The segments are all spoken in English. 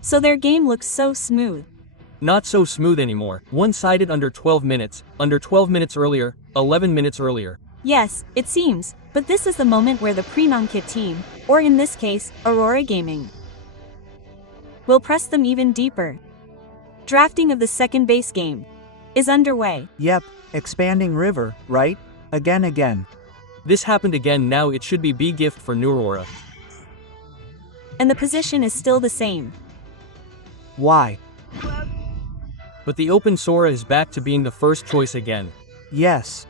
So their game looks so smooth. Not so smooth anymore. One-sided under 12 minutes earlier, 11 minutes earlier. Yes, it seems, but this is the moment where the pre-non-kit team, or in this case, auroragaming, will press them even deeper. Drafting of the second base game is underway. Yep, expanding river, right? Again. This happened again. Now it should be B gift for AURORA. And the position is still the same. Why? But the open Sora is back to being the first choice again. Yes.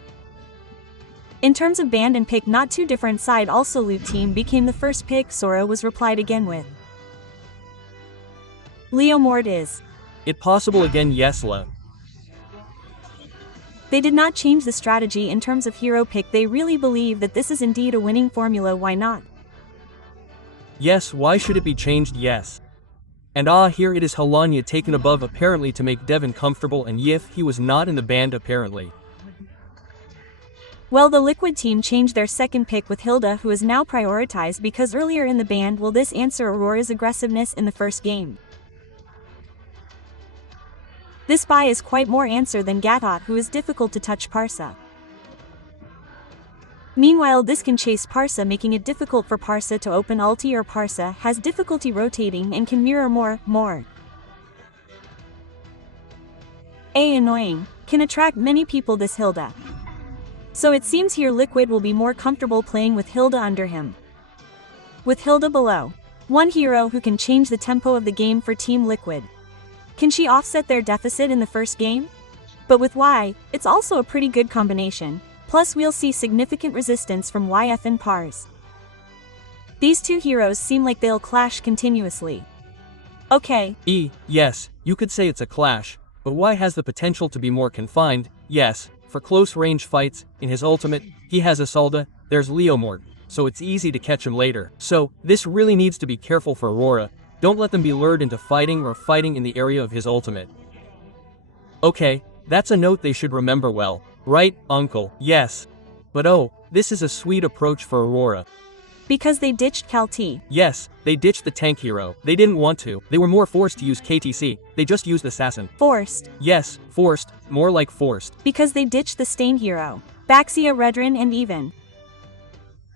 In terms of band and pick, not too different. Side also loot team became the first pick. Sora was replied again with Leo Mord is It possible again. Yes, La. They did not change the strategy in terms of hero pick. They really believe that this is indeed a winning formula. Why not? Yes, why should it be changed? Yes. And here it is. Helanya taken above apparently to make Devon comfortable, and Yif, he was not in the band apparently. Well, the Liquid team changed their second pick with Hilda, who is now prioritized because earlier in the band. Will this answer Aurora's aggressiveness in the first game? This buy is quite more answer than Gatot, who is difficult to touch Parsa. Meanwhile, this can chase Parsa, making it difficult for Parsa to open ulti, or Parsa has difficulty rotating and can mirror more. Annoying. Can attract many people, this Hilda. So it seems here Liquid will be more comfortable playing with Hilda under him. With Hilda below, one hero who can change the tempo of the game for Team Liquid. Can she offset their deficit in the first game? But with Y, it's also a pretty good combination. Plus we'll see significant resistance from YF and Pars. These two heroes seem like they'll clash continuously. Okay. Yes, you could say it's a clash, but Y has the potential to be more confined. Yes, for close range fights. In his ultimate, he has Isolde, there's Leomord, so it's easy to catch him later. So, this really needs to be careful for Aurora. Don't let them be lured into fighting in the area of his ultimate. Okay, that's a note they should remember well. Right, uncle? Yes. But this is a sweet approach for Aurora. Because they ditched Kalti. Yes, they ditched the tank hero. They didn't want to. They were more forced to use KTC. They just used Assassin. Forced. Yes, forced. More like forced. Because they ditched the Stain hero. Baxia, Redrin, and even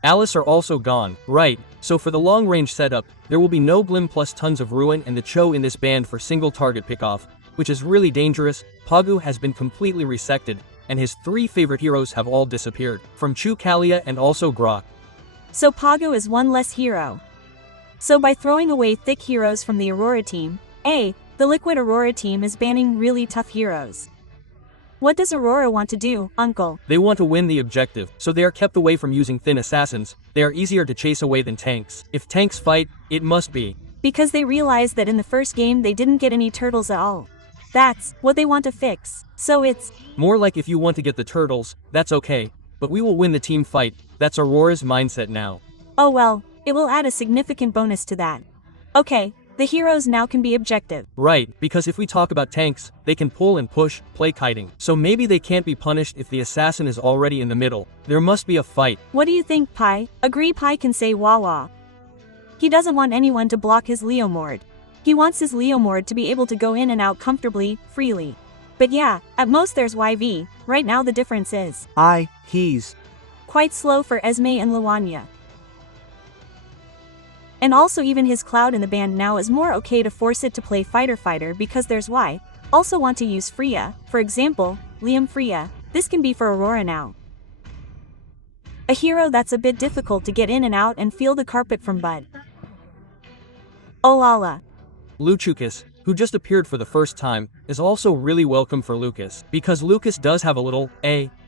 Alice are also gone, right? So for the long-range setup, there will be no Glim plus tons of Ruin and the Cho in this band for single target pickoff, which is really dangerous. Pagu has been completely resected, and his three favorite heroes have all disappeared, from Chu Kalia and also Grok. So Pagu is one less hero. So by throwing away thick heroes from the Aurora team, the Liquid Aurora team is banning really tough heroes. What does Aurora want to do, uncle? They want to win the objective, so they are kept away from using thin assassins. They are easier to chase away than tanks. If tanks fight, it must be because they realized that in the first game they didn't get any turtles at all. That's what they want to fix. So it's more like if you want to get the turtles, that's okay, but we will win the team fight. That's Aurora's mindset now. Oh well, it will add a significant bonus to that. Okay, the heroes now can be objective. Right, because if we talk about tanks, they can pull and push, play kiting. So maybe they can't be punished if the assassin is already in the middle. There must be a fight. What do you think, Pi? Agree. Pi can say wah wah. He doesn't want anyone to block his Leomord. He wants his Leomord to be able to go in and out comfortably, freely. But yeah, at most there's YV. Right now the difference is he's quite slow for Esme and Luanya. And also even his Cloud in the band now is more okay to force it to play fighter because there's Y. Also want to use Freya, for example, Liam Freya. This can be for Aurora now. A hero that's a bit difficult to get in and out and feel the carpet from Bud. Olala. Luchukas, who just appeared for the first time, is also really welcome for Lucas, because Lucas does have a little,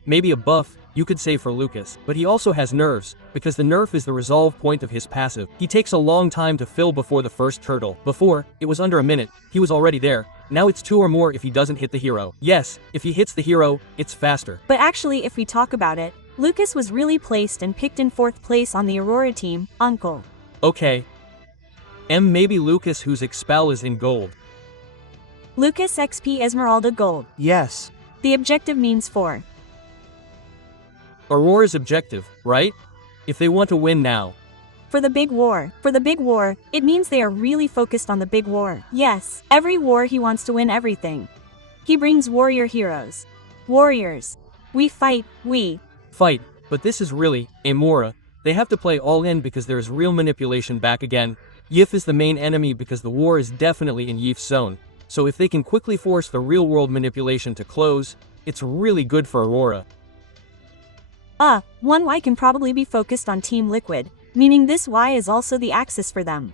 maybe a buff, you could say for Lucas, but he also has nerves, because the nerf is the resolve point of his passive. He takes a long time to fill before the first turtle. Before, it was under a minute, he was already there. Now it's 2 or more if he doesn't hit the hero. Yes, if he hits the hero, it's faster. But actually if we talk about it, Lucas was really placed and picked in 4th place on the Aurora team, uncle. Okay. Maybe Lucas whose Expal is in gold. Lucas XP Esmeralda gold. Yes. The objective means 4. Aurora's objective, right? If they want to win now. For the big war. For the big war, it means they are really focused on the big war. Yes, every war he wants to win everything. He brings warrior heroes. Warriors. We fight, we Fight, but this is really AURORA. They have to play all in because there is real manipulation back again. Yif is the main enemy because the war is definitely in Yif's zone. So if they can quickly force the real-world manipulation to close, it's really good for AURORA. One Y can probably be focused on Team Liquid, meaning this Y is also the axis for them.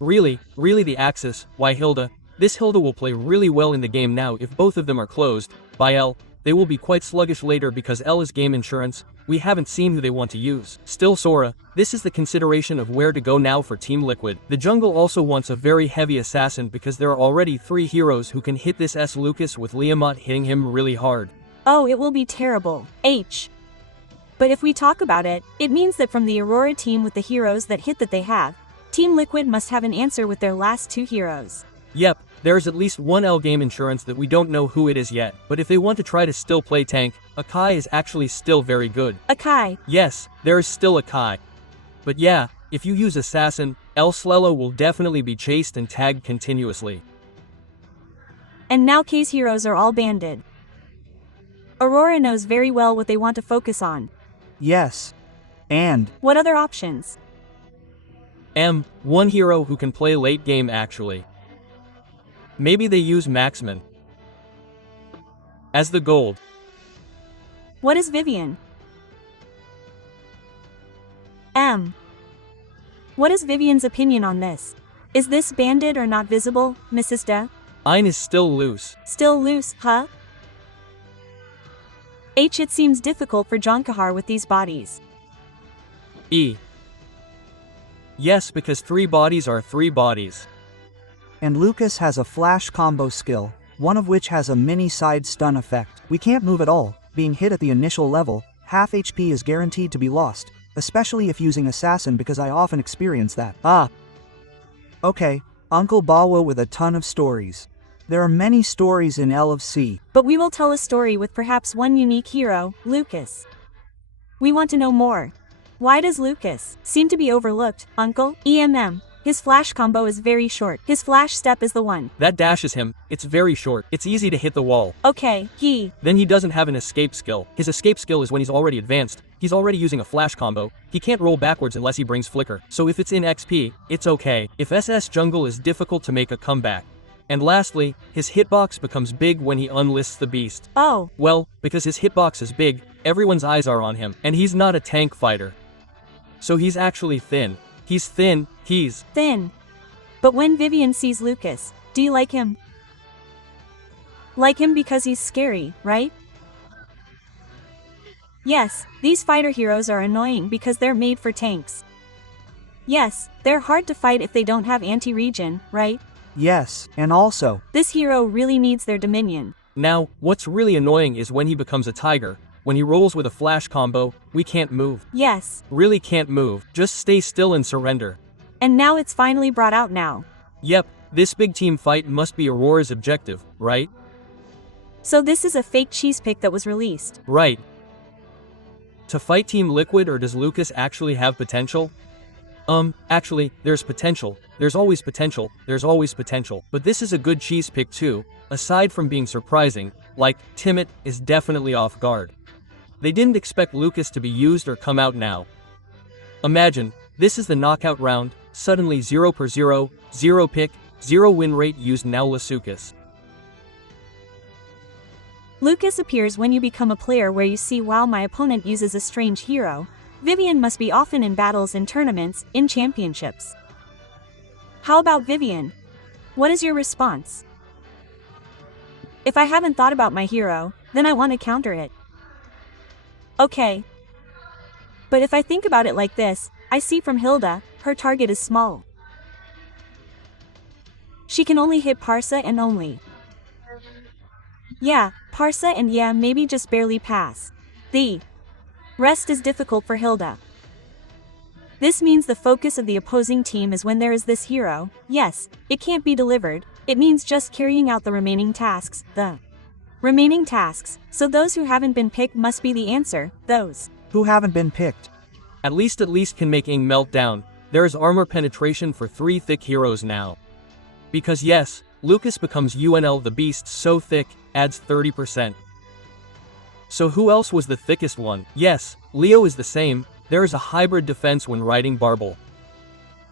Really the axis. Why Hilda? This Hilda will play really well in the game now if both of them are closed. By L, they will be quite sluggish later because L is game insurance. We haven't seen who they want to use. Still Sora, this is the consideration of where to go now for Team Liquid. The jungle also wants a very heavy assassin because there are already 3 heroes who can hit this S Lucas with Liamot hitting him really hard. Oh, it will be terrible. H. But if we talk about it, it means that from the AURORA team with the heroes that hit that they have, Team Liquid must have an answer with their last 2 heroes. Yep, there's at least one L game insurance that we don't know who it is yet, but if they want to try to still play tank, Akai is actually still very good. Akai. Yes, there is still Akai. But yeah, if you use assassin, El Slelo will definitely be chased and tagged continuously. And now K's heroes are all banded. AURORA knows very well what they want to focus on. Yes. And What other options? One hero who can play late game actually. Maybe they use Maxman as the gold. What is Vivian? What is Vivian's opinion on this? Is this banded or not visible, Mrs. De? Ein is still loose. Still loose, huh? H. It seems difficult for Jonkahar with these bodies. E. Yes, because 3 bodies are 3 bodies. And Lucas has a flash combo skill, one of which has a mini side stun effect. We can't move at all, being hit at the initial level, half HP is guaranteed to be lost, especially if using assassin because I often experience that. Okay, Uncle Bawa with a ton of stories. There are many stories in L of C. But we will tell a story with perhaps one unique hero, Lucas. We want to know more. Why does Lucas seem to be overlooked, Uncle? His flash combo is very short. His flash step is the one That dashes him, it's very short, it's easy to hit the wall. Okay, Then he doesn't have an escape skill. His escape skill is when he's already advanced. He's already using a flash combo. He can't roll backwards unless he brings flicker. So if it's in XP, it's okay. If SS jungle is difficult to make a comeback. And lastly, his hitbox becomes big when he unlists the beast. Oh. Well, because his hitbox is big, everyone's eyes are on him. And he's not a tank fighter. So he's actually thin. He's thin, he's thin. But when Vivian sees Lucas, do you like him? Like him because he's scary, right? Yes, these fighter heroes are annoying because they're made for tanks. Yes, they're hard to fight if they don't have anti-regen, right? Yes, and also, this hero really needs their dominion. Now, what's really annoying is when he becomes a tiger. When he rolls with a flash combo, we can't move. Yes. Really can't move, just stay still and surrender. And now it's finally brought out now. Yep, this big team fight must be AURORA's objective, right? So this is a fake cheese pick that was released. Right. To fight Team Liquid, or does Lucas actually have potential? Actually, there's potential. There's always potential. There's always potential. But this is a good cheese pick too, aside from being surprising, like, Timid is definitely off guard. They didn't expect Lucas to be used or come out now. Imagine, this is the knockout round, suddenly 0/0, 0 pick, 0 win rate used now Lucas. Lucas appears when you become a player where you see while my opponent uses a strange hero, Vivian must be often in battles in tournaments, in championships. How about Vivian? What is your response? If I haven't thought about my hero, then I want to counter it. Okay. But if I think about it like this, I see from Hilda, her target is small. She can only hit Parsa and only. Yeah, Parsa and yeah, maybe just barely pass. The rest is difficult for Hilda. This means the focus of the opposing team is when there is this hero. Yes, it can't be delivered, it means just carrying out the remaining tasks, so those who haven't been picked must be the answer, those who haven't been picked. At least can make Ing melt down. There is armor penetration for 3 thick heroes now. Because yes, Lucas becomes UNL the beast so thick, adds 30%. So who else was the thickest one? Yes, Leo is the same, there is a hybrid defense when riding Barbel.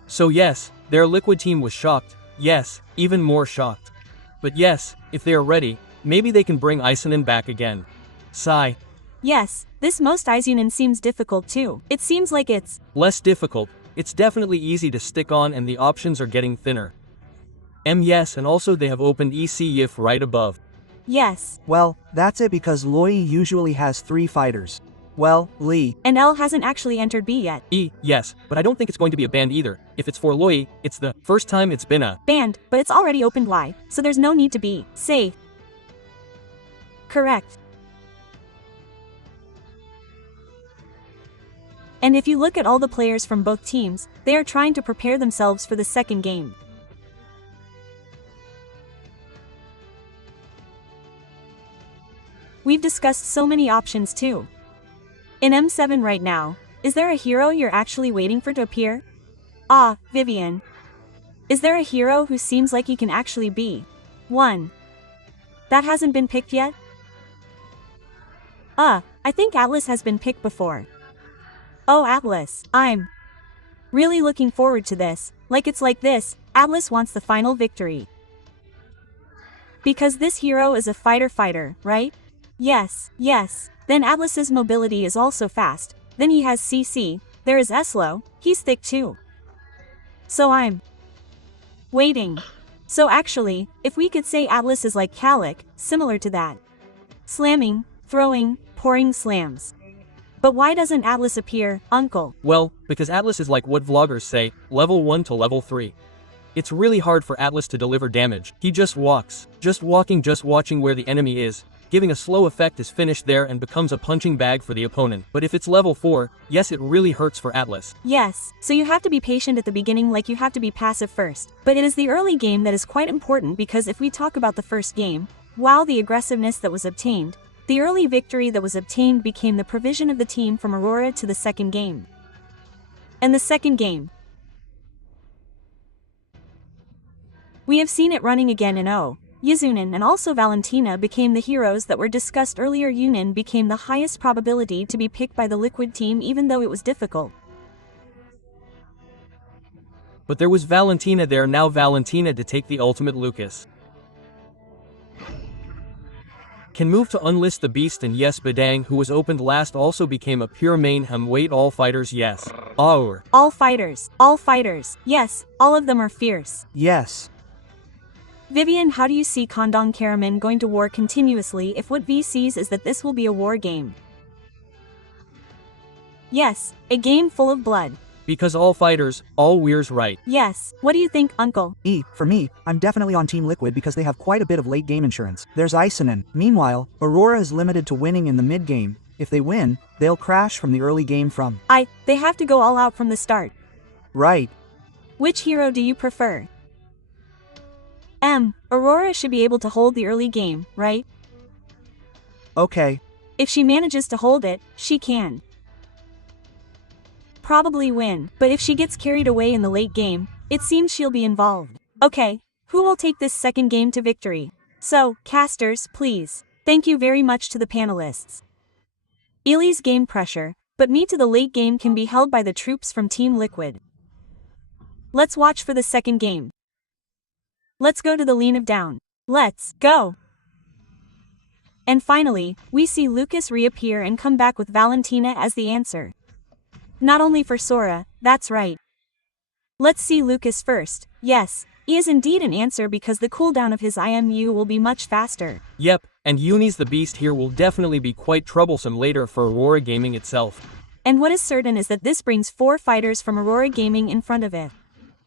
So yes, their Liquid team was shocked, yes, even more shocked. But yes, if they are ready, maybe they can bring Isunen back again. Sigh. Yes, this most Isunen seems difficult too. It seems like it's less difficult, it's definitely easy to stick on and the options are getting thinner. Yes, and also they have opened EC right above. Yes. Well, that's it because Loi usually has 3 fighters. Well, Lee. And L hasn't actually entered B yet. Yes, but I don't think it's going to be a band either. If it's for Loi, it's the first time it's been a band, but it's already opened Y, so there's no need to be safe. Correct. And if you look at all the players from both teams, they are trying to prepare themselves for the second game. We've discussed so many options too. In M7 right now, is there a hero you're actually waiting for to appear? Ah, Vivian. Is there a hero who seems like he can actually be one that hasn't been picked yet? I think Atlas has been picked before. Oh, Atlas, I'm really looking forward to this. It's like this, Atlas wants the final victory. Because this hero is a fighter, right? Yes. Then Atlas's mobility is also fast. Then he has CC, there is Eslo, he's thick too. So I'm waiting. So actually, if we could say Atlas is like Calic, similar to that. Slamming, throwing, pouring slams. But why doesn't Atlas appear, Uncle? Well, because Atlas is like what vloggers say, level 1 to level 3. It's really hard for Atlas to deliver damage. He just walks. Just walking, just watching where the enemy is. Giving a slow effect is finished there and becomes a punching bag for the opponent. But if it's level 4, yes, it really hurts for Atlas. Yes, so you have to be patient at the beginning, like you have to be passive first. But it is the early game that is quite important, because if we talk about the first game, wow, the aggressiveness that was obtained, the early victory that was obtained became the provision of the team from Aurora to the second game. And the second game, we have seen it running again in O. Yizunin and also Valentina became the heroes that were discussed earlier. Yunin became the highest probability to be picked by the Liquid team, even though it was difficult. But there was Valentina there, now Valentina to take the ultimate Lucas. Can move to unlist the beast, and yes, Badang, who was opened last, also became a pure main. Wait, all fighters, yes. All fighters, yes, all of them are fierce. Yes. Vivian, how do you see Kondong Karaman going to war continuously if what V sees is that this will be a war game? Yes, a game full of blood. Because all fighters, all weirs right. Yes, what do you think, Uncle? For me, I'm definitely on Team Liquid because they have quite a bit of late game insurance. There's Isunen. Meanwhile, Aurora is limited to winning in the mid game. If they win, they'll crash from the early game from. They have to go all out from the start. Right. Which hero do you prefer? Aurora should be able to hold the early game, right? Okay. If she manages to hold it, she can probably win, but if she gets carried away in the late game, it seems she'll be involved. Okay, who will take this second game to victory? So, casters, please. Thank you very much to the panelists. Ely's game pressure, but me to the late game can be held by the troops from Team Liquid. Let's watch for the second game. Let's go to the lean of down. Let's go. And finally, we see Lucas reappear and come back with Valentina as the answer. Not only for Sora, that's right. Let's see Lucas first. Yes, he is indeed an answer because the cooldown of his IMU will be much faster. Yep, and Uni's the beast here will definitely be quite troublesome later for Aurora Gaming itself. And what is certain is that this brings 4 fighters from Aurora Gaming in front of it.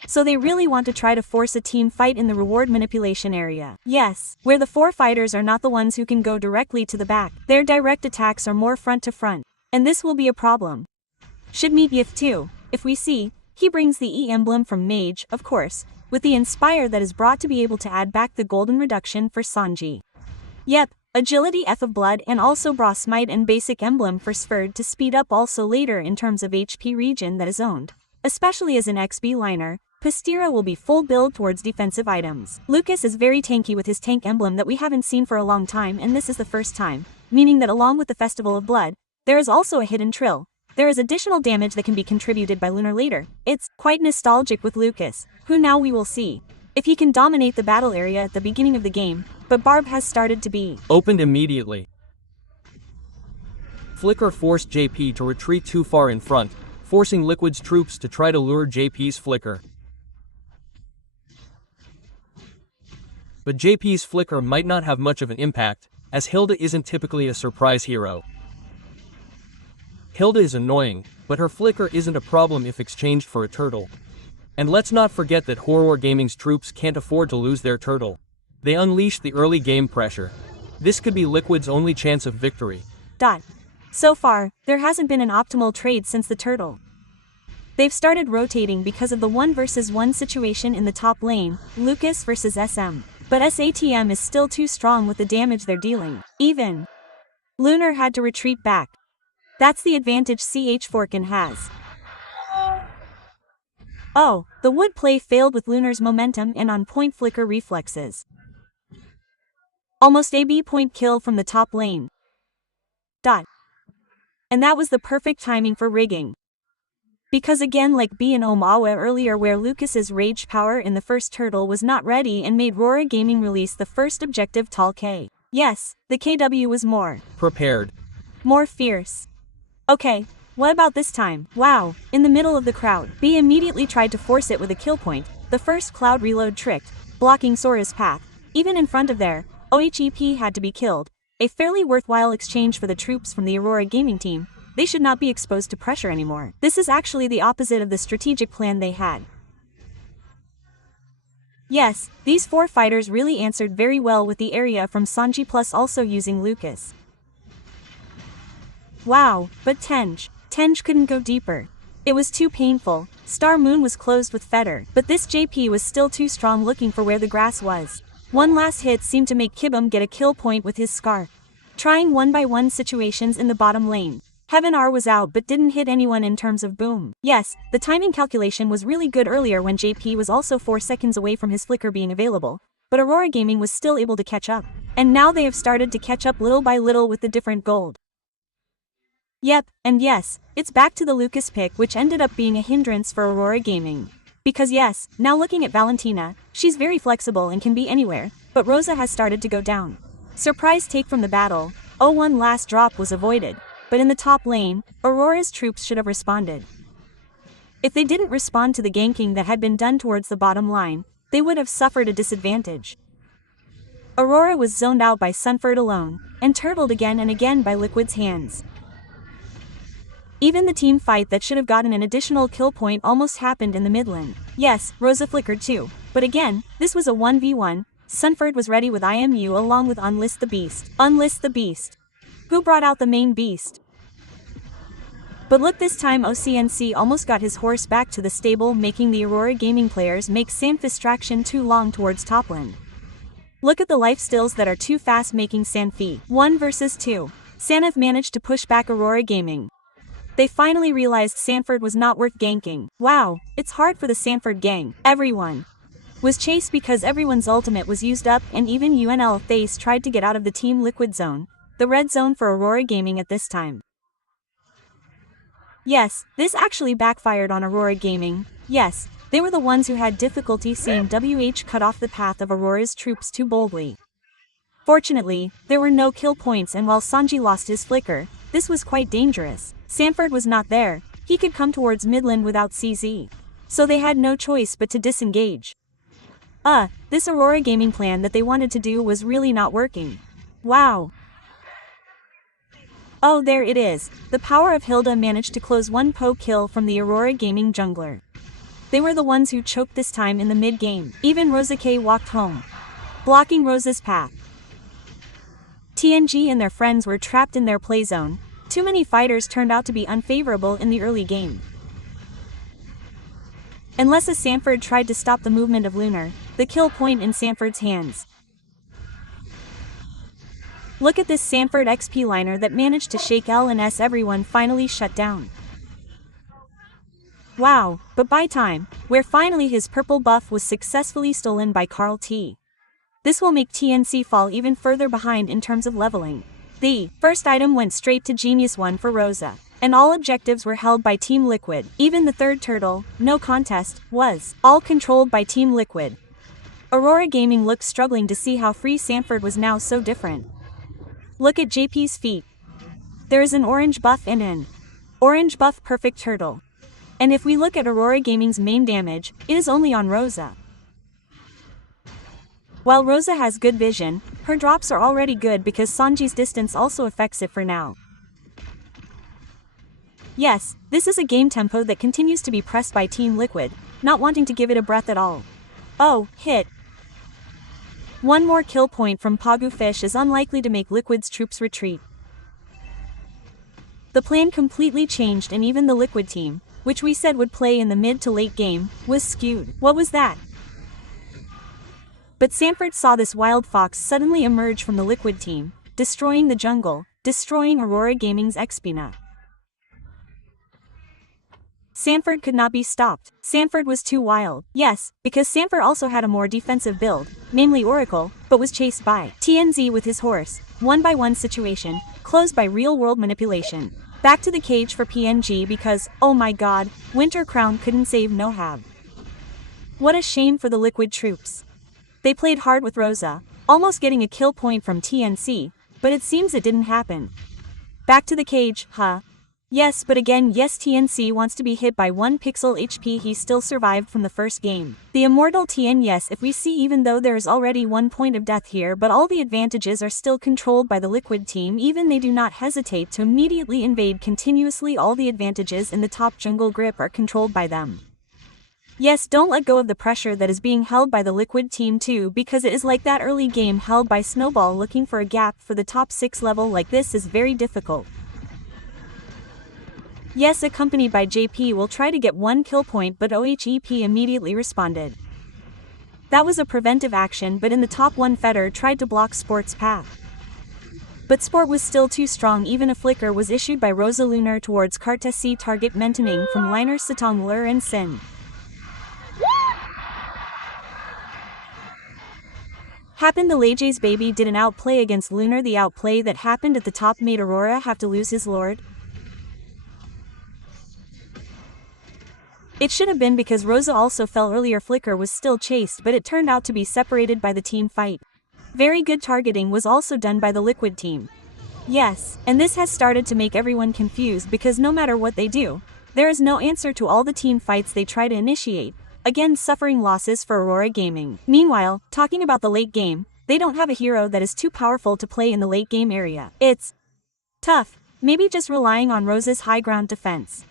So they really want to try to force a team fight in the reward manipulation area. Yes, where the 4 fighters are not the ones who can go directly to the back. Their direct attacks are more front to front. And this will be a problem. Should meet Yith too. If we see, he brings the E emblem from Mage, of course, with the Inspire that is brought to be able to add back the golden reduction for Sanji. Yep, agility F of blood and also bra smite and basic emblem for Sverd to speed up also later in terms of HP region that is owned. Especially as an XB liner, Pastira will be full build towards defensive items. Lucas is very tanky with his tank emblem that we haven't seen for a long time, and this is the first time, meaning that along with the Festival of Blood, there is also a hidden trill. There is additional damage that can be contributed by Lunar later. It's quite nostalgic with Lucas, who now we will see if he can dominate the battle area at the beginning of the game, but Barb has started to be opened immediately. Flicker forced JP to retreat too far in front, forcing Liquid's troops to try to lure JP's Flicker. But JP's Flicker might not have much of an impact, as Hilda isn't typically a surprise hero. Hilda is annoying, but her Flicker isn't a problem if exchanged for a turtle. And let's not forget that AUROragaming's troops can't afford to lose their turtle. They unleash the early game pressure. This could be Liquid's only chance of victory. So far, there hasn't been an optimal trade since the turtle. They've started rotating because of the 1 versus 1 situation in the top lane, Lucas versus SM. But SATM is still too strong with the damage they're dealing. Even Lunar had to retreat back. That's the advantage CH Forkin has. Oh, the wood play failed with Lunar's momentum and on-point Flicker reflexes. Almost a B-point kill from the top lane. And that was the perfect timing for rigging. Because again, like B and Omawa earlier, where Lucas's rage power in the first turtle was not ready and made AUROragaming release the first objective Tal K. Yes, the KW was more prepared, more fierce. Okay, what about this time? Wow, in the middle of the crowd, B immediately tried to force it with a kill point, the first cloud reload tricked, blocking Sora's path. Even in front of there, OHEP had to be killed, a fairly worthwhile exchange for the troops from the AUROragaming team. They should not be exposed to pressure anymore. This is actually the opposite of the strategic plan they had. Yes, these 4 fighters really answered very well with the area from Sanji plus also using Lucas. Wow, but Tenj couldn't go deeper. It was too painful. Star Moon was closed with Fetter, but this JP was still too strong looking for where the grass was. One last hit seemed to make Kibum get a kill point with his Scar. Trying 1-by-1 situations in the bottom lane. Heaven R was out but didn't hit anyone in terms of boom. Yes, the timing calculation was really good earlier when JP was also 4 seconds away from his Flicker being available, but AUROragaming was still able to catch up. And now they have started to catch up little by little with the different gold. Yep, and yes, it's back to the Lucas pick, which ended up being a hindrance for AUROragaming. Because yes, now looking at Valentina, she's very flexible and can be anywhere, but Rosa has started to go down. Surprise take from the battle, 0-1 last drop was avoided. But in the top lane, Aurora's troops should have responded. If they didn't respond to the ganking that had been done towards the bottom line, they would have suffered a disadvantage. Aurora was zoned out by Sunford alone, and turtled again and again by Liquid's hands. Even the team fight that should have gotten an additional kill point almost happened in the mid lane. Yes, Rosa flickered too, but again, this was a 1v1, Sunford was ready with IMU along with Unlist the Beast. Unlist the Beast. Who brought out the main beast? But look, this time OCNC almost got his horse back to the stable, making the AUROragaming players make Sanfistraction too long towards top lane. Look at the lifesteals that are too fast, making Sanfi 1 versus 2. Sanif managed to push back AUROragaming. They finally realized Sanford was not worth ganking. Wow, it's hard for the Sanford gang. Everyone was chased because everyone's ultimate was used up, and even UNL Thace tried to get out of the Team Liquid zone. The red zone for AUROragaming at this time. Yes, this actually backfired on AUROragaming. Yes, they were the ones who had difficulty seeing WH cut off the path of Aurora's troops too boldly. Fortunately, there were no kill points, and while Sanji lost his Flicker, this was quite dangerous. Sanford was not there, he could come towards Midland without CZ. So they had no choice but to disengage. This AUROragaming plan that they wanted to do was really not working. Wow. Oh, there it is. The power of Hilda managed to close 1 poke kill from the AUROragaming jungler. They were the ones who choked this time in the mid-game. Even Rosa K walked home, blocking Rosa's path. TNG and their friends were trapped in their play zone. Too many fighters turned out to be unfavorable in the early game. Unless a Sanford tried to stop the movement of Lunar, the kill point in Sanford's hands. Look at this Sanford XP liner that managed to shake L and S. Everyone finally shut down. Wow, but by time, where finally his purple buff was successfully stolen by Carl T. This will make TNC fall even further behind in terms of leveling. The first item went straight to Genius 1 for Rosa, and all objectives were held by Team Liquid. Even the third turtle, no contest, was all controlled by Team Liquid. AURORAgaming looked struggling to see how free Sanford was now so different. Look at JP's feet. There is an orange buff and an orange buff perfect turtle. And if we look at AURORAgaming's main damage, it is only on Rosa. While Rosa has good vision, her drops are already good because Sanji's distance also affects it for now. Yes, this is a game tempo that continues to be pressed by Team Liquid, not wanting to give it a breath at all. Oh, hit. One more kill point from Pagu Fish is unlikely to make Liquid's troops retreat. The plan completely changed and even the Liquid team, which we said would play in the mid to late game, was skewed. What was that? But Sanford saw this wild fox suddenly emerge from the Liquid team, destroying the jungle, destroying AURORAgaming's Xpina. Sanford could not be stopped. Sanford was too wild. Yes, because Sanford also had a more defensive build, namely Oracle, but was chased by TNZ with his horse, one-by-one situation, closed by real-world manipulation. Back to the cage for PNG because, oh my god, Winter Crown couldn't save Nohab. What a shame for the Liquid troops. They played hard with Rosa, almost getting a kill point from TNC, but it seems it didn't happen. Back to the cage, huh? Yes, but again, yes, TNC wants to be hit by 1 pixel HP. He still survived from the first game. The immortal TN, yes, if we see, even though there is already 1 point of death here, but all the advantages are still controlled by the Liquid team. Even they do not hesitate to immediately invade continuously. All the advantages in the top jungle grip are controlled by them. Yes, don't let go of the pressure that is being held by the Liquid team too, because it is like that early game held by Snowball. Looking for a gap for the top 6 level like this is very difficult. Yes, accompanied by JP will try to get 1 kill point, but OHEP immediately responded. That was a preventive action, but in the top 1 Feder tried to block Sport's path. But Sport was still too strong. Even a flicker was issued by Rosa Lunar towards Cartesi target maintaining from liners Satong Lur and Sin. Happened the Leje's baby did an outplay against Lunar. The outplay that happened at the top made Aurora have to lose his lord. It should have been because Rosa also fell earlier. Flicker was still chased, but it turned out to be separated by the team fight. Very good targeting was also done by the Liquid team. Yes, and this has started to make everyone confused because no matter what they do, there is no answer to all the team fights they try to initiate, again suffering losses for AURORAgaming. Meanwhile, talking about the late game, they don't have a hero that is too powerful to play in the late game area. It's tough, maybe just relying on Rosa's high ground defense.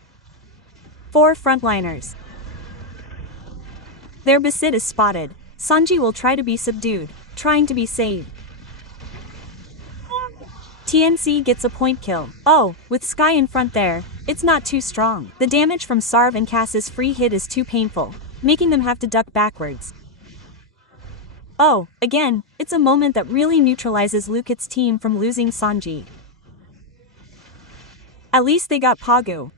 4 frontliners. Their Basit is spotted. Sanji will try to be subdued, trying to be saved. TNC gets a point kill. Oh, with Sky in front there, it's not too strong. The damage from Sarv and Cass's free hit is too painful, making them have to duck backwards. Oh, again, it's a moment that really neutralizes Lukat's team from losing Sanji. At least they got Pagu.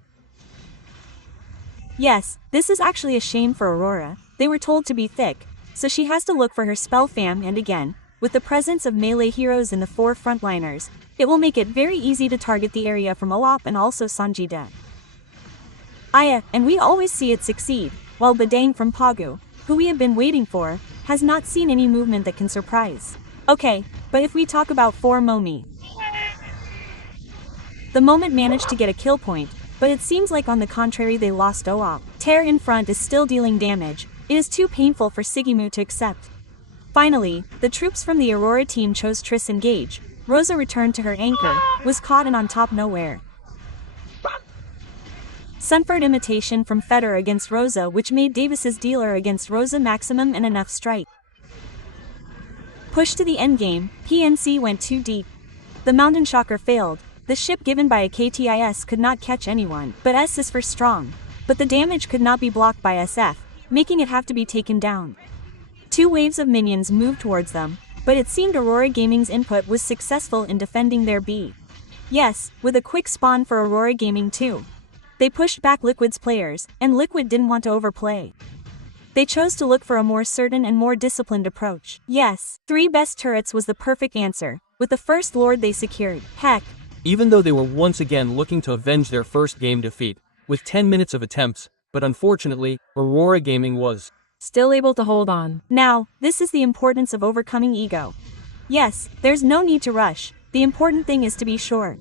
Yes, this is actually a shame for Aurora. They were told to be thick, so she has to look for her spell fam, and again, with the presence of melee heroes in the 4 frontliners, it will make it very easy to target the area from OOP and also Sanjida. Aya, and we always see it succeed, while Badang from Pagu, who we have been waiting for, has not seen any movement that can surprise. Okay, but if we talk about 4 Momi. The moment managed to get a kill point, but it seems like on the contrary they lost OOP. Tear in front is still dealing damage. It is too painful for Sigimu to accept. Finally, the troops from the Aurora team chose Triss engage. Rosa returned to her anchor, was caught and on top nowhere. Sunford imitation from Feder against Rosa, which made Davis's dealer against Rosa maximum and enough strike. Push to the endgame, PNC went too deep. The Mountain Shocker failed. The ship given by a KTIS could not catch anyone, but S is for strong. But the damage could not be blocked by SF, making it have to be taken down. 2 waves of minions moved towards them, but it seemed Aurora Gaming's input was successful in defending their B. Yes, with a quick spawn for Aurora Gaming too. They pushed back Liquid's players, and Liquid didn't want to overplay. They chose to look for a more certain and more disciplined approach. Yes, 3 best turrets was the perfect answer, with the first Lord they secured. Heck. Even though they were once again looking to avenge their first game defeat, with 10 minutes of attempts, but unfortunately, Aurora Gaming was still able to hold on. Now, this is the importance of overcoming ego. Yes, there's no need to rush, the important thing is to be sure.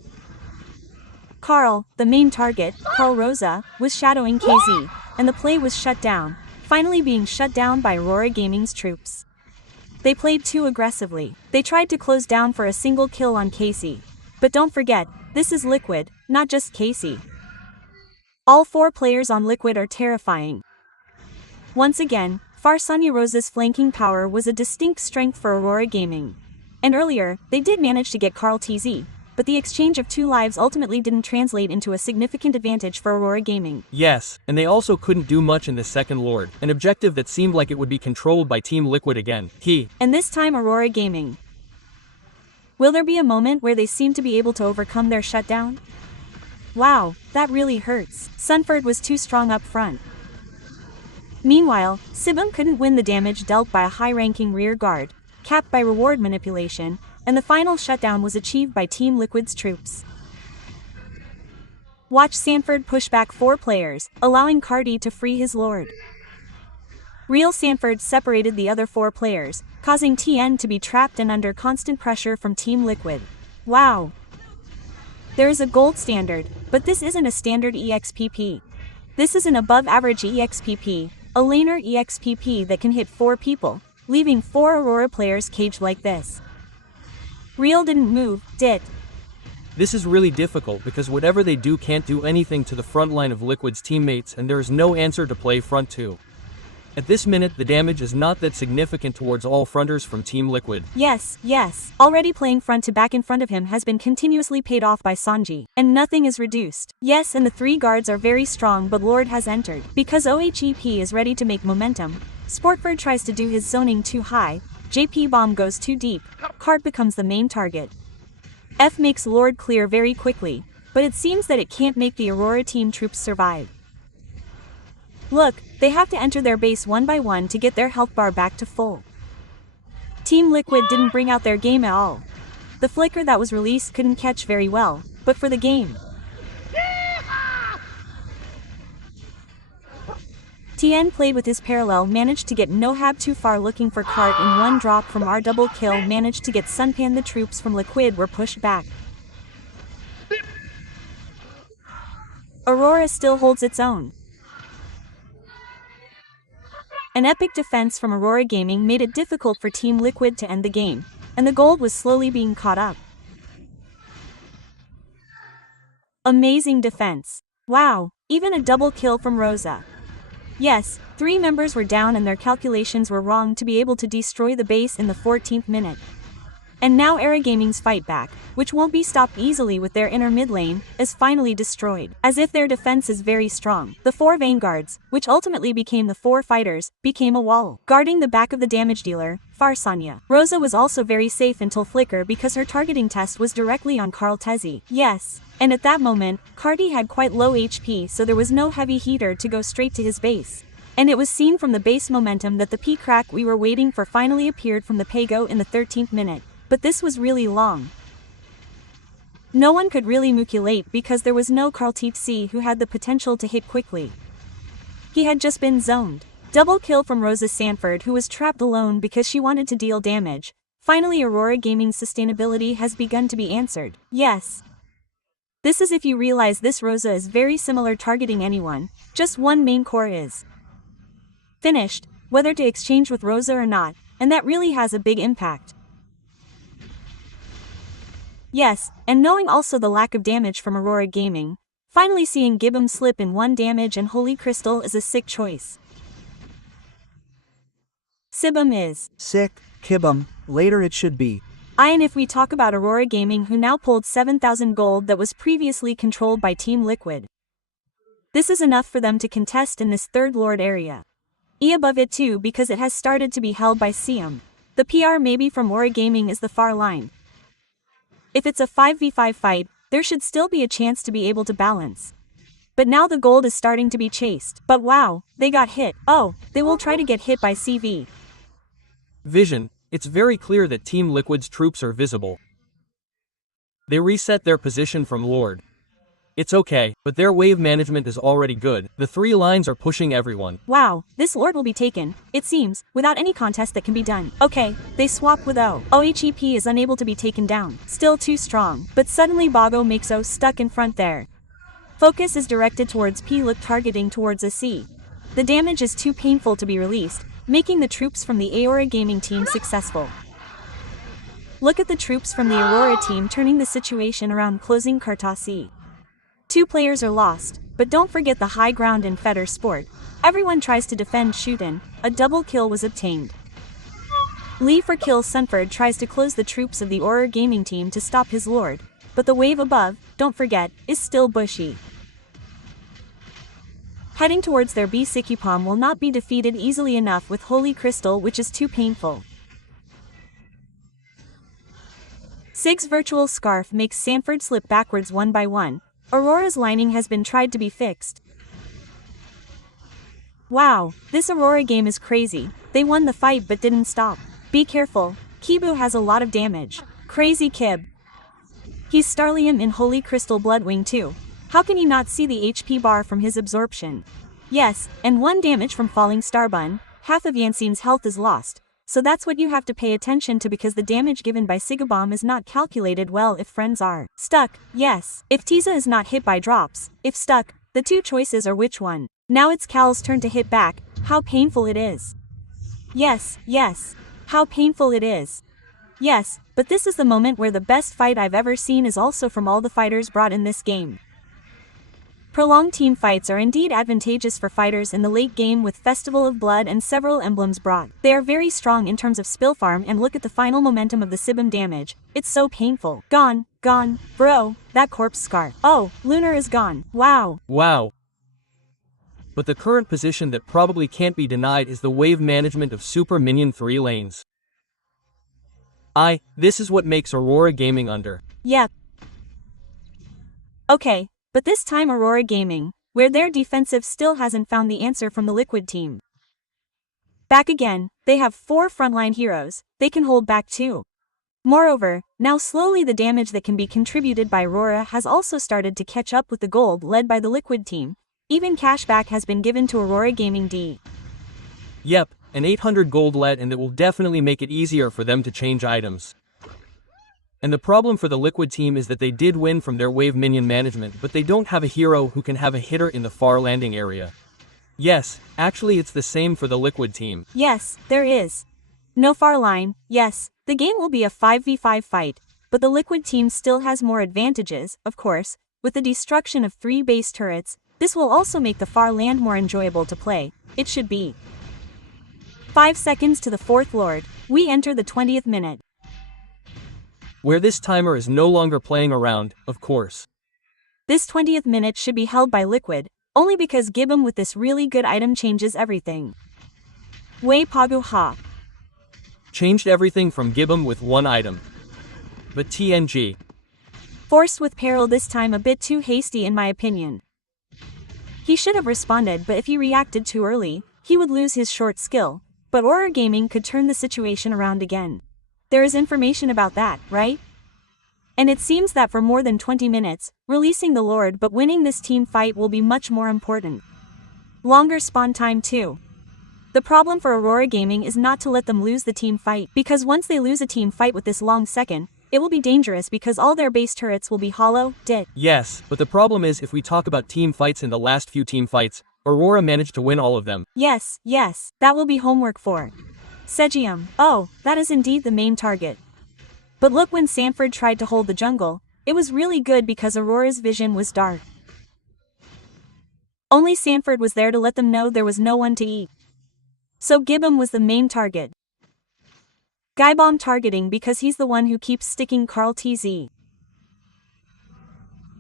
Carl, the main target, Carl Rosa, was shadowing KZ, and the play was shut down, finally being shut down by Aurora Gaming's troops. They played too aggressively. They tried to close down for a single kill on Casey. But don't forget, this is Liquid, not just Casey. All 4 players on Liquid are terrifying. Once again, Farsanya Rosa's flanking power was a distinct strength for Aurora Gaming. And earlier, they did manage to get Carl TZ, but the exchange of 2 lives ultimately didn't translate into a significant advantage for Aurora Gaming. Yes, and they also couldn't do much in the second Lord, an objective that seemed like it would be controlled by Team Liquid again. And this time Aurora Gaming. Will there be a moment where they seem to be able to overcome their shutdown? Wow, that really hurts. Sunford was too strong up front. Meanwhile, Sibum couldn't win the damage dealt by a high-ranking rear guard, capped by reward manipulation, and the final shutdown was achieved by Team Liquid's troops. Watch Sanford push back 4 players, allowing Cardi to free his lord. Real Sanford separated the other 4 players, causing TN to be trapped and under constant pressure from Team Liquid. Wow! There is a gold standard, but this isn't a standard EXPP. This is an above-average EXPP, a laner EXPP that can hit 4 people, leaving 4 Aurora players caged like this. Real didn't move, did. This is really difficult because whatever they do can't do anything to the front line of Liquid's teammates, and there is no answer to play front 2. At this minute, the damage is not that significant towards all fronters from Team Liquid. Yes. Already playing front to back in front of him has been continuously paid off by Sanji, and nothing is reduced. Yes, and the 3 guards are very strong, but Lord has entered. Because OHEP is ready to make momentum, Sportford tries to do his zoning too high, JP bomb goes too deep, Card becomes the main target. F makes Lord clear very quickly, but it seems that it can't make the Aurora team troops survive. Look, they have to enter their base one by one to get their health bar back to full. Team Liquid didn't bring out their game at all. The flicker that was released couldn't catch very well, but for the game. TN played with his parallel, managed to get Nohab too far looking for Cart in 1 drop from our double kill, managed to get Sunpan. The troops from Liquid were pushed back. Aurora still holds its own. An epic defense from Aurora Gaming made it difficult for Team Liquid to end the game, and the gold was slowly being caught up. Amazing defense. Wow, even a double kill from Rosa. Yes, 3 members were down and their calculations were wrong to be able to destroy the base in the 14th minute. And now Era Gaming's fight back, which won't be stopped easily with their inner mid lane, is finally destroyed. As if their defense is very strong, the 4 vanguards, which ultimately became the 4 fighters, became a wall, guarding the back of the damage dealer, Farsanya. Rosa was also very safe until Flicker because her targeting test was directly on Carl Tezzi. Yes, and at that moment, Cardi had quite low HP, so there was no heavy heater to go straight to his base. And it was seen from the base momentum that the P-crack we were waiting for finally appeared from the Pago in the 13th minute. But this was really long. No one could really muculate because there was no Carl Tezzi who had the potential to hit quickly. He had just been zoned. Double kill from Rosa Sanford, who was trapped alone because she wanted to deal damage. Finally, Aurora Gaming's sustainability has begun to be answered. Yes. This is if you realize this Rosa is very similar targeting anyone, just one main core is finished, whether to exchange with Rosa or not, and that really has a big impact. Yes, and knowing also the lack of damage from Aurora Gaming, finally seeing Gibbum slip in 1 damage and Holy Crystal is a sick choice. Sibum is sick, Kibum, later it should be. And if we talk about Aurora Gaming, who now pulled 7,000 gold that was previously controlled by Team Liquid. This is enough for them to contest in this 3rd Lord area. Above it too because it has started to be held by Siam. The PR maybe from auroragaming is the far line. If it's a 5v5 fight, there should still be a chance to be able to balance. But now the gold is starting to be chased. But wow, they got hit. Oh, they will try to get hit by CV. Vision, it's very clear that Team Liquid's troops are visible. They reset their position from Lord. It's okay, but their wave management is already good. The 3 lines are pushing everyone. Wow, this Lord will be taken, it seems, without any contest that can be done. Okay, they swap with O. OHEP is unable to be taken down. Still too strong. But suddenly Bago makes O stuck in front there. Focus is directed towards P. Look targeting towards a C. The damage is too painful to be released, making the troops from the auroragaming team successful. Look at the troops from the Aurora team turning the situation around, closing Kartasi. 2 players are lost, but don't forget the high ground in Fetter sport. Everyone tries to defend Shootin. A double kill was obtained. Lee for kill. Sunford tries to close the troops of the auroragaming team to stop his lord, but the wave above, don't forget, is still bushy. Heading towards their B. Sikupom will not be defeated easily enough with Holy Crystal, which is too painful. Sig's virtual scarf makes Sanford slip backwards one by one. Aurora's lining has been tried to be fixed. Wow, this Aurora game is crazy. They won the fight but didn't stop. Be careful, Kibu has a lot of damage. Crazy Kib. He's Starlium in Holy Crystal Bloodwing too. How can he not see the HP bar from his absorption? Yes, and 1 damage from falling Starbun. Half of Yansin's health is lost. So that's what you have to pay attention to, because the damage given by Sigabomb is not calculated well if friends are stuck, yes. If Tiza is not hit by drops, if stuck, the 2 choices are which one. Now it's Cal's turn to hit back. How painful it is. Yes, yes. How painful it is. Yes, but this is the moment where the best fight I've ever seen is also from all the fighters brought in this game. Prolonged team fights are indeed advantageous for fighters in the late game with Festival of Blood and several emblems brought. They are very strong in terms of spill farm, and look at the final momentum of the Sibum damage. It's so painful. Gone, gone, bro, that corpse scar. Oh, Lunar is gone. Wow. Wow. But the current position that probably can't be denied is the wave management of Super Minion 3 lanes. This is what makes auroragaming under. Yep. Okay. But this time auroragaming, where their defensive still hasn't found the answer from the Liquid team. Back again, they have 4 frontline heroes, they can hold back too. Moreover, now slowly the damage that can be contributed by Aurora has also started to catch up with the gold led by the Liquid team. Even cashback has been given to auroragaming D. Yep, an 800 gold let, and it will definitely make it easier for them to change items. And the problem for the Liquid team is that they did win from their wave minion management, but they don't have a hero who can have a hitter in the far landing area. Yes, actually it's the same for the Liquid team. Yes, there is. No far line, yes, the game will be a 5v5 fight, but the Liquid team still has more advantages, of course. With the destruction of 3 base turrets, this will also make the far land more enjoyable to play. It should be. 5 seconds to the 4th Lord, we enter the 20th minute. Where this timer is no longer playing around, of course. This 20th minute should be held by Liquid, only because Gibbum with this really good item changes everything. Wei Pagu Ha. Changed everything from Gibbum with 1 item. But TNG. Forced with peril this time, a bit too hasty in my opinion. He should have responded, but if he reacted too early, he would lose his short skill. But auroragaming could turn the situation around again. There is information about that, right? And it seems that for more than 20 minutes, releasing the Lord but winning this team fight will be much more important. Longer spawn time too. The problem for auroragaming is not to let them lose the team fight, because once they lose a team fight with this long second, it will be dangerous because all their base turrets will be hollow, dead. Yes, but the problem is if we talk about team fights in the last few team fights, Aurora managed to win all of them. Yes, that will be homework for Segium. Oh, that is indeed the main target. But look, when Sanford tried to hold the jungle, it was really good because Aurora's vision was dark. Only Sanford was there to let them know there was no one to eat. So Gibbum was the main target. Guybomb targeting because he's the one who keeps sticking Carl TZ.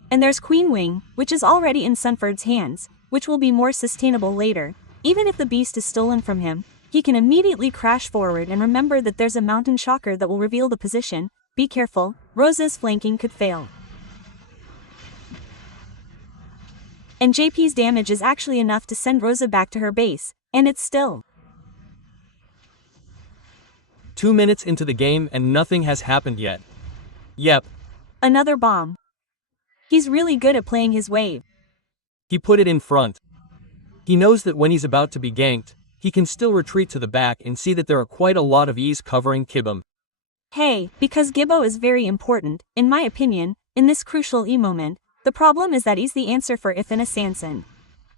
And there's Queen Wing, which is already in Sanford's hands, which will be more sustainable later. Even if the beast is stolen from him, he can immediately crash forward and remember that there's a mountain shocker that will reveal the position. Be careful, Rosa's flanking could fail. And JP's damage is actually enough to send Rosa back to her base, and it's still 2 minutes into the game and nothing has happened yet. Yep, another bomb. He's really good at playing his wave. he put it in front. He knows that when he's about to be ganked, he can still retreat to the back and see that there are quite a lot of E's covering Kibum. Hey, because Gibbo is very important, in my opinion, in this crucial E moment. The problem is that he's the answer for if in a Sanson.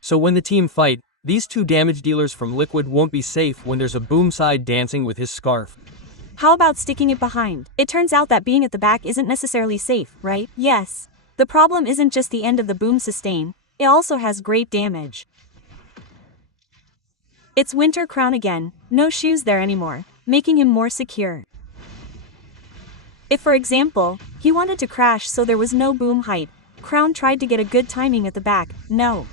So when the team fight, these two damage dealers from Liquid won't be safe when there's a boom side dancing with his scarf. How about sticking it behind? It turns out that being at the back isn't necessarily safe, right? Yes. The problem isn't just the end of the boom sustain, it also has great damage. It's Winter Crown again, no shoes there anymore, making him more secure. If for example, he wanted to crash so there was no boom height, Crown tried to get a good timing at the back, no.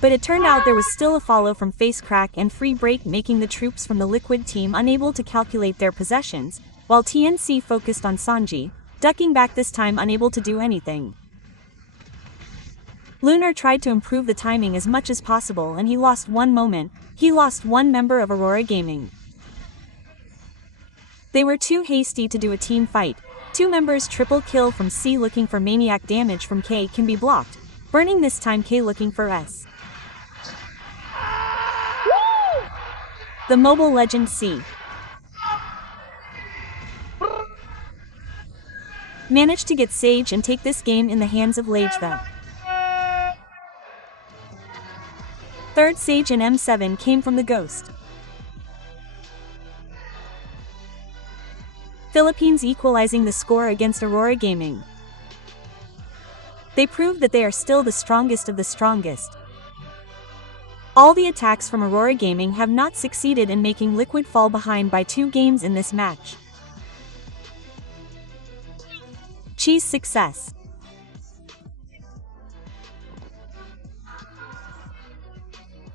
But it turned out there was still a follow from Face Crack and Free Break, making the troops from the Liquid team unable to calculate their possessions, while TNC focused on Sanji, ducking back this time unable to do anything. Lunar tried to improve the timing as much as possible and he lost one moment, he lost one member of AURORAgaming. They were too hasty to do a team fight. Two members triple kill from C looking for maniac damage from K can be blocked, burning this time K looking for S. The mobile legend C managed to get Sage and take this game in the hands of Lage. The third Sage and M7 came from the Ghost. Philippines equalizing the score against AURORAgaming. They proved that they are still the strongest of the strongest. All the attacks from AURORAgaming have not succeeded in making Liquid fall behind by 2 games in this match. Cheese success.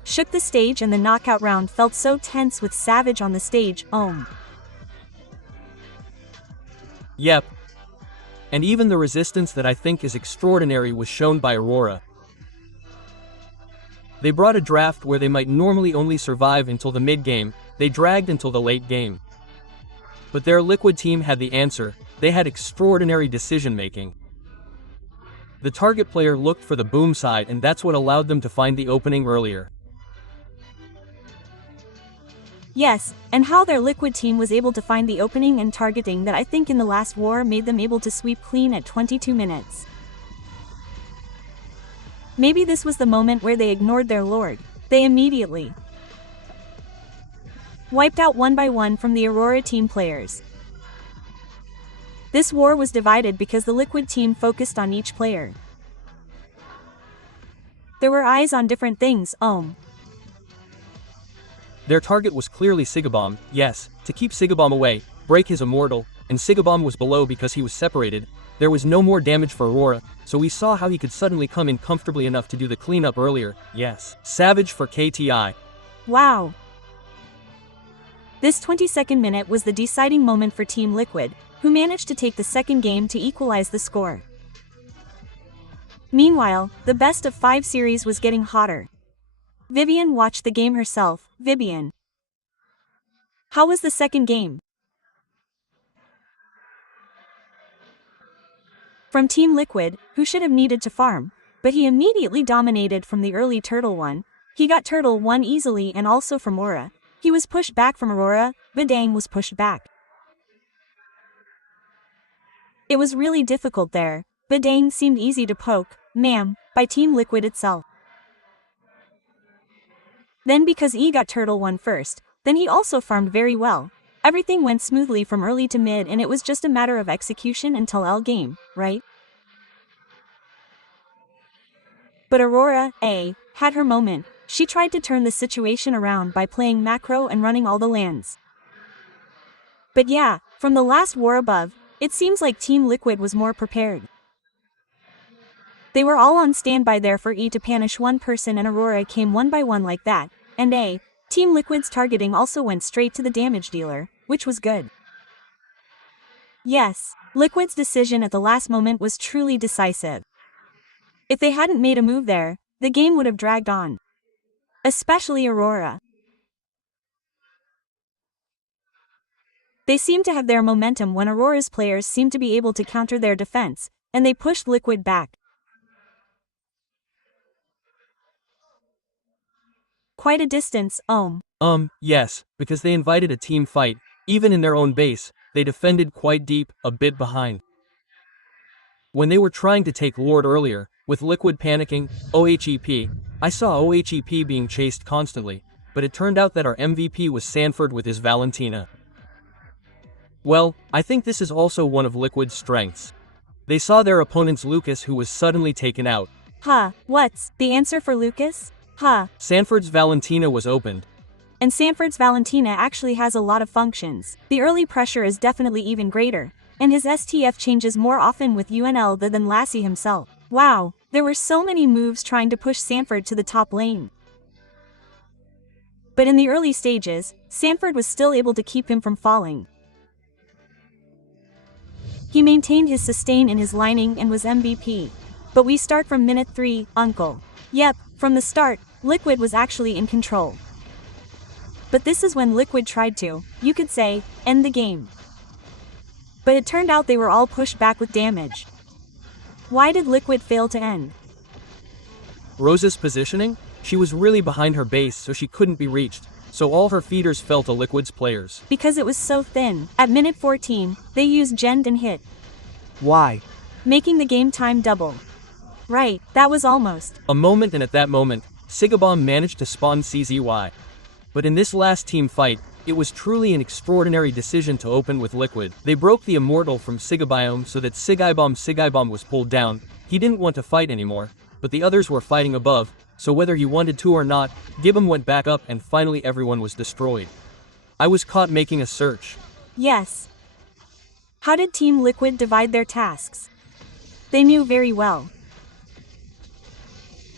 Shook the stage and the knockout round felt so tense with Savage on the stage. Yep. And even the resistance that I think is extraordinary was shown by AURORA. They brought a draft where they might normally only survive until the mid-game, they dragged until the late game. But their Liquid team had the answer, they had extraordinary decision-making. The target player looked for the boom side and that's what allowed them to find the opening earlier. Yes, and how their Liquid team was able to find the opening and targeting that I think in the last war made them able to sweep clean at 22 minutes. Maybe this was the moment where they ignored their lord. They immediately wiped out one by one from the AURORA team players. This war was divided because the Liquid team focused on each player. There were eyes on different things. Their target was clearly Sigabomb, yes, to keep Sigabomb away, break his immortal, and Sigabomb was below because he was separated. There was no more damage for AURORA, so we saw how he could suddenly come in comfortably enough to do the cleanup earlier, yes. Savage for KTI. Wow. This 22nd minute was the deciding moment for Team Liquid, who managed to take the second game to equalize the score. Meanwhile, the best of 5 series was getting hotter. Vivian watched the game herself. Vivian, how was the second game? From Team Liquid, who should have needed to farm, but he immediately dominated from the early Turtle 1. He got Turtle 1 easily and also from AURORA. He was pushed back from AURORA, Badang was pushed back. It was really difficult there. Badang seemed easy to poke, by Team Liquid itself. Then because he got Turtle 1 first, then he also farmed very well. Everything went smoothly from early to mid and it was just a matter of execution until L game, right? But AURORA, had her moment. She tried to turn the situation around by playing macro and running all the lands. But yeah, from the last war above, it seems like Team Liquid was more prepared. They were all on standby there for E to punish one person and AURORA came one by one like that, and Team Liquid's targeting also went straight to the damage dealer, which was good. Yes, Liquid's decision at the last moment was truly decisive. If they hadn't made a move there, the game would have dragged on. Especially Aurora. They seemed to have their momentum when Aurora's players seemed to be able to counter their defense, and they pushed Liquid back. Quite a distance, Yes, because they invited a team fight, even in their own base, they defended quite deep, a bit behind. When they were trying to take Lord earlier, with Liquid panicking, OHEP, I saw OHEP being chased constantly, but it turned out that our MVP was Sanford with his Valentina. Well, I think this is also one of Liquid's strengths. They saw their opponent's Lucas who was suddenly taken out. What's the answer for Lucas? Sanford's Valentina was opened. And Sanford's Valentina actually has a lot of functions. The early pressure is definitely even greater, and his STF changes more often with UNL than Lassie himself. Wow, there were so many moves trying to push Sanford to the top lane. But in the early stages, Sanford was still able to keep him from falling. He maintained his sustain in his lining and was MVP. But we start from minute 3, Uncle. Yep, from the start, Liquid was actually in control. But this is when Liquid tried to, you could say, end the game. But it turned out they were all pushed back with damage. Why did Liquid fail to end? Rosa's positioning? She was really behind her base so she couldn't be reached, so all her feeders fell to Liquid's players. Because it was so thin. At minute 14, they used Gen and hit. Why? Making the game time double. Right, that was almost a moment, and at that moment, Sigabomb managed to spawn CZY. But in this last team fight, it was truly an extraordinary decision to open with Liquid. They broke the Immortal from Sigabiome so that Sigibomb was pulled down. He didn't want to fight anymore, but the others were fighting above, so whether he wanted to or not, Gibbon went back up and finally everyone was destroyed. I was caught making a search. Yes. How did Team Liquid divide their tasks? They knew very well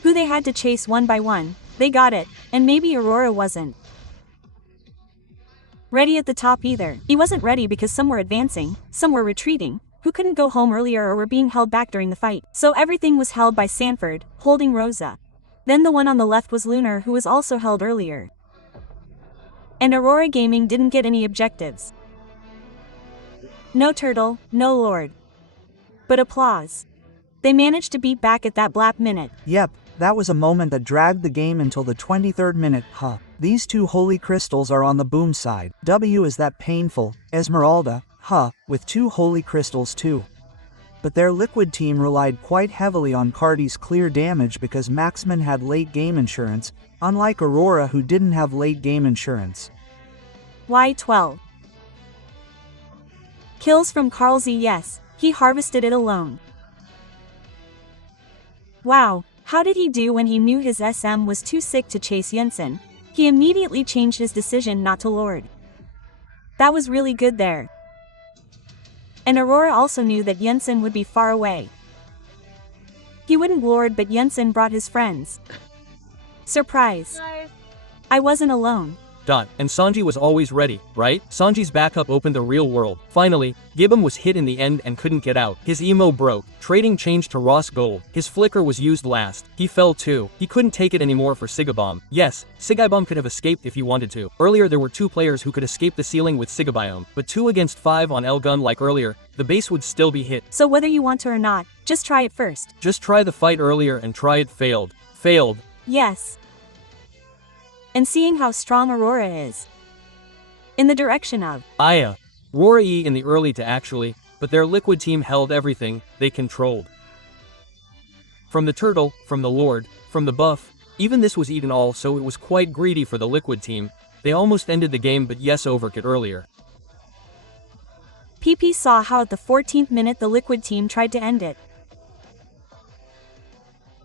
who they had to chase one by one. They got it, and maybe Aurora wasn't ready at the top either. He wasn't ready because some were advancing, some were retreating, who couldn't go home earlier or were being held back during the fight. So everything was held by Sanford, holding Rosa. Then the one on the left was Lunar, who was also held earlier. And AURORAgaming didn't get any objectives. No turtle, no lord. But applause. They managed to beat back at that blap minute. Yep, that was a moment that dragged the game until the 23rd minute. These two holy crystals are on the boom side. W is that painful, Esmeralda, with two holy crystals too. But their Liquid team relied quite heavily on Cardi's clear damage because Maxman had late game insurance, unlike Aurora who didn't have late game insurance. Y12. Kills from Carl Z. Yes, he harvested it alone. Wow, how did he do when he knew his SM was too sick to chase Jensen? He immediately changed his decision not to lord. That was really good there. And Aurora also knew that Jensen would be far away. He wouldn't lord, but Jensen brought his friends. Surprise. Nice. I wasn't alone. And Sanji was always ready, right? Sanji's backup opened the real world. Finally, Gibbon was hit in the end and couldn't get out. His emo broke. Trading changed to Ross Gold. His flicker was used last. He fell too. He couldn't take it anymore for Sigabomb. Yes, Sigibomb could have escaped if he wanted to. Earlier there were 2 players who could escape the ceiling with Sigabiome, but 2 against 5 on L-Gun like earlier, the base would still be hit. So whether you want to or not, just try it first. Just try the fight earlier and try it failed. Failed. Yes. And seeing how strong Aurora is. In the direction of Aya. Aurora E in the early to actually, but their Liquid team held everything, they controlled. From the turtle, from the lord, from the buff, even this was eaten all, so it was quite greedy for the Liquid team. They almost ended the game, but yes, overkit earlier. PP saw how at the 14th minute the Liquid team tried to end it.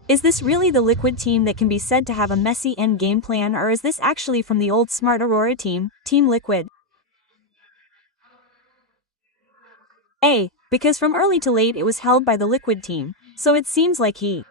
Is this really the Liquid team that can be said to have a messy end game plan, or is this actually from the old smart Aurora team, Team Liquid? Because from early to late it was held by the Liquid team, so it seems like he